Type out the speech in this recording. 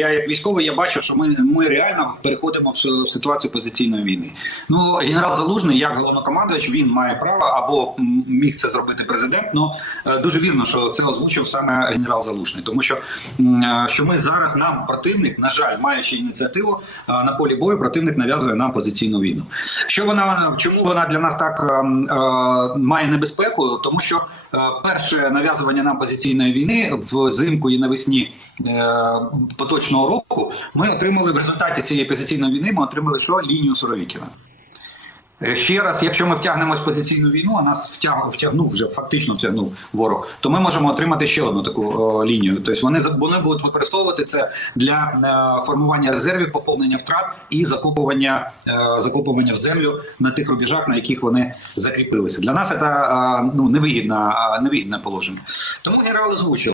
Я як військовий я бачу, що ми, ми реально переходимо в, ситуацію позиційної війни. Ну генерал Залужний, як головнокомандувач, він має право або міг це зробити президент. Ну дуже вірно, що це озвучив саме генерал Залужний, тому що, е, що ми зараз нам противник, на жаль, маючи ініціативу е, на полі бою, противник нав'язує нам позиційну війну. Що вона чому вона для нас так е, е, має небезпеку? Тому що перше нав'язування нам позиційної війни взимку і навесні е, поточного року ми отримали в результаті цієї позиційної війни. Ми отримали що лінію Суровікіна. Е, Ще раз, якщо ми втягнемось в позиційну війну, а нас втяг, втягнув вже фактично втягнув ворог, то ми можемо отримати ще одну таку о, лінію. Тобто вони вони будуть використовувати це для е, формування резервів, поповнення втрат і закопування, е, закопування в землю на тих рубежах, на яких вони закріпилися. Для нас це е, ну невигідне, невигідне положення. Тому генерал озвучив.